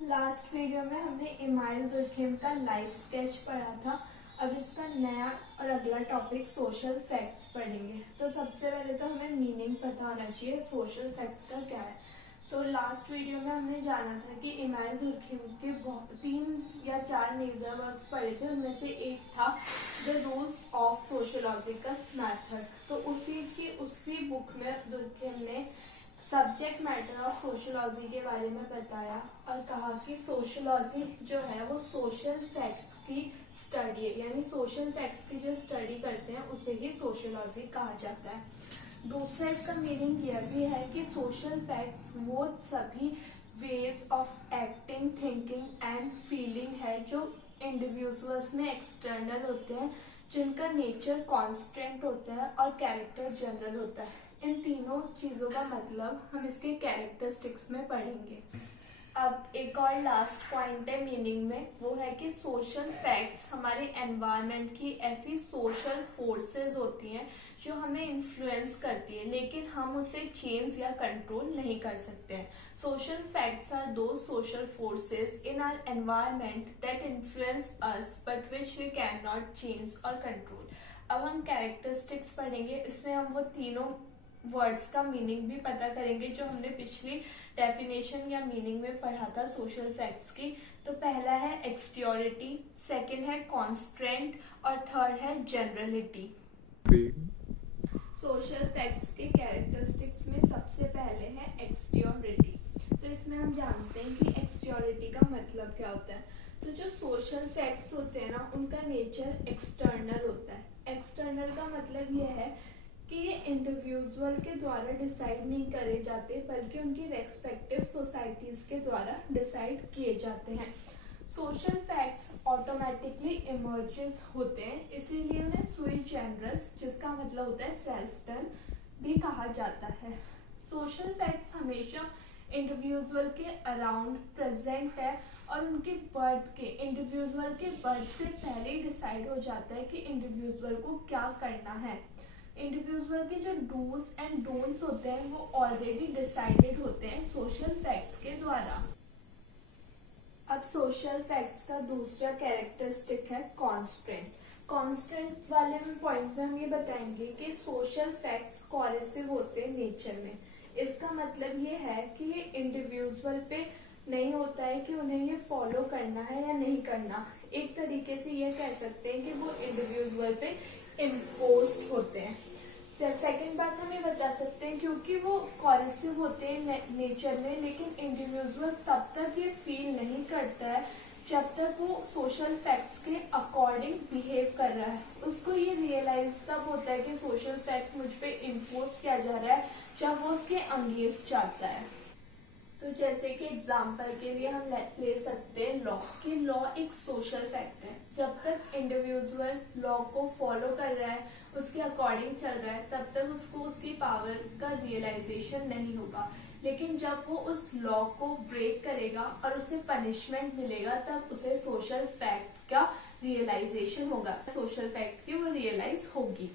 Last video में हमने email दुर्कहेम का लाइफ स्केच पढ़ा था। अब इसका नया और अगला टॉपिक सोशल फैक्ट्स पढ़ेंगे। तो सबसे पहले तो हमें मीनिंग पता होना चाहिए सोशल फैक्ट्स का क्या है। तो लास्ट वीडियो में हमने जाना था कि इमाइल दुर्कहेम के 3 या 4 मेजर वर्क्स पढ़े थे। उनमें से एक था the rules of sociological method. तो उसी बुक में दुर्कहेम ने सब्जेक्ट मैटर ऑफ सोशियोलॉजी के बारे में बताया और कहा कि सोशियोलॉजी जो है वो सोशल फैक्ट्स की स्टडी है, यानी सोशल फैक्ट्स की जो स्टडी करते हैं उसे ही सोशियोलॉजी कहा जाता है। दूसरा इसका मीनिंग यह भी है कि सोशल फैक्ट्स वो सभी ways of acting, thinking and feeling है जो इंडिविजुअल्स में एक्सटर्नल होते हैं, जिनका नेचर कॉन्स्टेंट होता है और कैरेक्टर जनरल होता है। इन तीनों चीजों का मतलब हम इसके कैरेक्टरिस्टिक्स में पढ़ेंगे। अब एक और लास्ट पॉइंट है मीनिंग में, वो है कि सोशल फैक्ट्स हमारे एनवायरनमेंट की ऐसी सोशल फोर्सेस होती हैं जो हमें इन्फ्लुएंस करती है, लेकिन हम उसे चेंज या कंट्रोल नहीं कर सकते हैं। Social facts are the social forces in our environment that influence us but which we can not change और कंट्रोल। अब हम कैरेक्टरिस्टिक्स पढ़ेंगे, इसमें हम वो तीनों वर्ड्स का मीनिंग भी पता करेंगे जो हमने पिछली डेफिनेशन या मीनिंग में पढ़ा था सोशल फैक्ट्स की। तो पहला है एक्सट्योरिटी, सेकंड है कॉन्स्ट्रेंट और थर्ड है जनरलिटी। सोशल फैक्ट्स के कैरेक्टरिस्टिक्स में सबसे पहले है एक्सट्योरिटी। तो इसमें हम जानते हैं कि एक्सट्योरिटी का मतलब क्या होता है। तो जो सोशल फैक्ट्स होते हैं ना, उनका नेचर एक्सटर्नल होता है। एक्सटर्नल का मतलब यह है कि ये इंडिविजुअल के द्वारा डिसाइड नहीं करे जाते, बल्कि उनकी रेस्पेक्टिव सोसाइटीज के द्वारा डिसाइड किए जाते हैं। सोशल फैक्ट्स ऑटोमेटिकली इमर्जेस होते हैं, इसीलिए उन्हें सुई जेनरस, जिसका मतलब होता है सेल्फ टर्न, भी कहा जाता है। सोशल फैक्ट्स हमेशा इंडिविजुअल के अराउंड प्रेजेंट है और उनके इंडिविजुअल के बर्थ से पहले डिसाइड हो जाता है कि इंडिविजुअल को क्या करना है। इंडिविजुअल के जो डूज एंड डोंट्स होते हैं वो ऑलरेडी डिसाइडेड होते हैं सोशल फैक्ट्स के द्वारा। अब सोशल फैक्ट्स का दूसरा कैरेक्टरिस्टिक है कॉन्स्टेंट। कॉन्स्टेंट वाले पॉइंट में हम ये बताएंगे कि सोशल फैक्ट्स कोहेसिव होते हैं नेचर में। इसका मतलब ये है कि ये इंडिविजुअल पे नहीं होता है कि उन्हें ये फॉलो करना है या नहीं करना। एक तरीके से ये कह सकते हैं कि वो इंडिविजुअल पे इम्पोज्ड होते हैं। सेकेंड बात हम ये बता सकते हैं क्योंकि वो कोहेसिव होते हैं नेचर में, लेकिन इंडिविजुअल तब तक ये फील नहीं करता है जब तक वो सोशल फैक्ट्स के अकॉर्डिंग बिहेव कर रहा है। उसको ये रियलाइज तब होता है कि सोशल फैक्ट मुझ पे इम्पोज किया जा रहा है जब वो उसके अगेंस्ट जाता है। तो जैसे कि एग्जाम्पल के लिए हम ले सकते हैं लॉ, कि लॉ एक सोशल फैक्ट है। जब तक इंडिविजुअल लॉ को फॉलो कर रहा है, उसके अकॉर्डिंग चल रहा है, तब तक उसको उसकी पावर का रियलाइजेशन नहीं होगा। लेकिन जब वो उस लॉ को ब्रेक करेगा और उसे पनिशमेंट मिलेगा, तब उसे सोशल फैक्ट का रियलाइजेशन होगा, सोशल फैक्ट की वो रियलाइज होगी।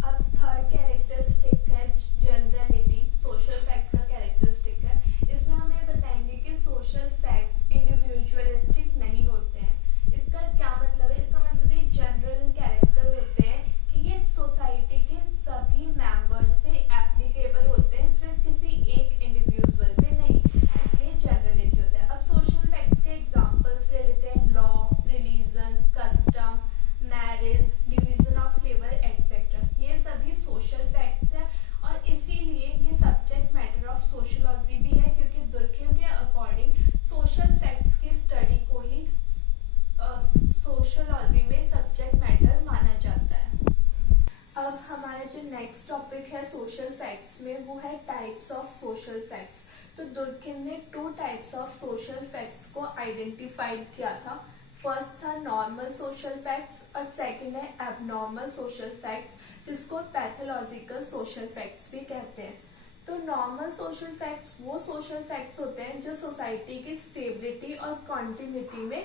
अब थर्ड कैरेक्टरिस्टिक है जनरलिटी। सोशल फैक्ट का कैरेक्टरिस्टिक है, इसमें हम ये बताएंगे कि सोशल फैक्ट्स इंडिविजुअलिस्टिक नहीं होते हैं। इसका क्या मतलब है? इसका मतलब ये जनरल कैरेक्टर होते हैं कि ये सोसाइटी के सभी मेंबर्स पे एप्लीकेबल होते हैं, सिर्फ किसी एक इंडिविजुअल पे नहीं, इसलिए जनरलिटी होता है। अब सोशल फैक्ट्स के एग्जांपल्स ले लेते हैं, law, religion, custom, marriage, division of labour etcetera. ये सभी सोशल फैक्ट्स है और इसीलिए ये सब्जेक्ट मैटर ऑफ सोशियोलॉजी भी है, क्योंकि दुर्कहेम के अकॉर्डिंग सोशल फैक्ट्स की स्टडी को ही सोशियोलॉजी में सब्जेक्ट मैटर माना जाता है। अब हमारा जो नेक्स्ट टॉपिक है सोशल फैक्ट्स में, वो है टाइप्स ऑफ सोशल फैक्ट्स। तो दुर्कहेम ने 2 टाइप्स ऑफ सोशल फैक्ट्स को आइडेंटिफाइड किया था। फर्स्ट था नॉर्मल सोशल फैक्ट्स और सेकंड है एबनॉर्मल सोशल फैक्ट्स, जिसको पैथोलॉजिकल सोशल फैक्ट्स भी कहते हैं। तो नॉर्मल सोशल फैक्ट्स वो सोशल फैक्ट्स होते हैं जो सोसाइटी की स्टेबिलिटी और कॉन्टिन्यूटी में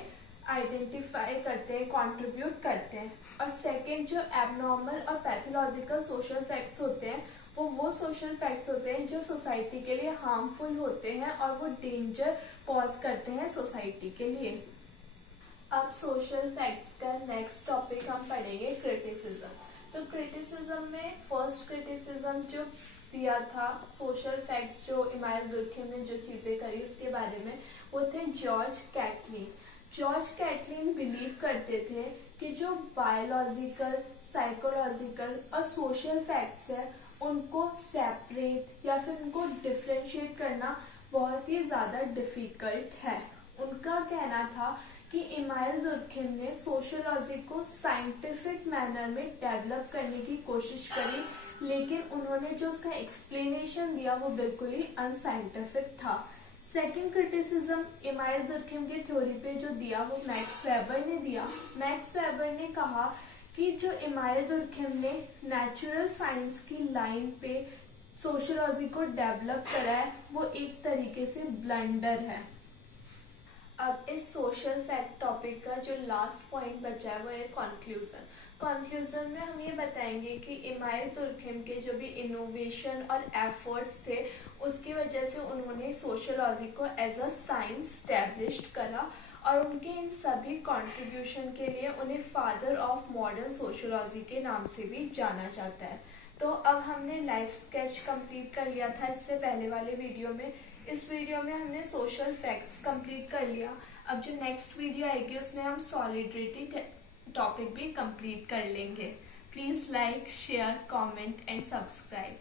आइडेंटिफाई करते हैं, कंट्रीब्यूट करते हैं। और सेकंड जो एबनॉर्मल और पैथोलॉजिकल सोशल फैक्ट्स होते हैं वो सोशल फैक्ट्स होते हैं जो सोसाइटी के लिए हार्मफुल होते हैं और वो डेंजर कॉज करते हैं सोसाइटी के लिए। अब सोशल फैक्ट्स का नेक्स्ट टॉपिक हम पढ़ेंगे क्रिटिसिज्म। तो क्रिटिसिज्म में फर्स्ट क्रिटिसिज्म जो दिया था सोशल फैक्ट्स जो इमानुएल दुर्खेम ने जो चीजें करी उसके बारे में, वो थे George Catlin. George Catlin believe करते थे कि जो बायोलॉजिकल, साइकोलॉजिकल और सोशल फैक्ट्स है उनको सेपरेट या फिर उनको डिफ्रेंशिएट करना बहुत ही ज्यादा डिफिकल्ट है। उनका कहना था कि इमानुएल दुर्खेम ने सोशियोलॉजी को साइंटिफिक मैनर में डेवलप करने की कोशिश करी, लेकिन उन्होंने जो उसका एक्सप्लेनेशन दिया वो बिल्कुल ही अनसाइंटिफिक था। सेकंड क्रिटिसिज्म इमानुएल दुर्खेम की थ्योरी पे जो दिया वो मैक्स वेबर ने दिया। मैक्स वेबर ने कहा कि जो इमानुएल दुर्खेम ने नेचुरल साइंस की लाइन पे सोशियोलॉजी को डेवलप करा है वो एक तरीके से ब्लंडर है। अब इस सोशल फैक्ट टॉपिक का जो लास्ट पॉइंट बचा है वो है कंक्लूजन। कंक्लूजन में हम ये बताएंगे कि इमानुएल दुर्खेम के जो भी इनोवेशन और एफर्ट्स थे उसकी वजह से उन्होंने सोशियोलॉजी को एज अ साइंस स्टैब्लिश्ड करा और उनके इन सभी कंट्रीब्यूशन के लिए उन्हें फादर ऑफ मॉडर्न सोशियोलॉजी के नाम से भी जाना जाता है। तो अब हमने लाइफ स्केच कंप्लीट कर लिया था इससे पहले वाले वीडियो में। इस वीडियो में हमने सोशल फैक्ट्स कंप्लीट कर लिया। अब जो नेक्स्ट वीडियो आएगी उसमें हम सॉलिडरिटी टॉपिक भी कंप्लीट कर लेंगे। Please like, share, comment and subscribe.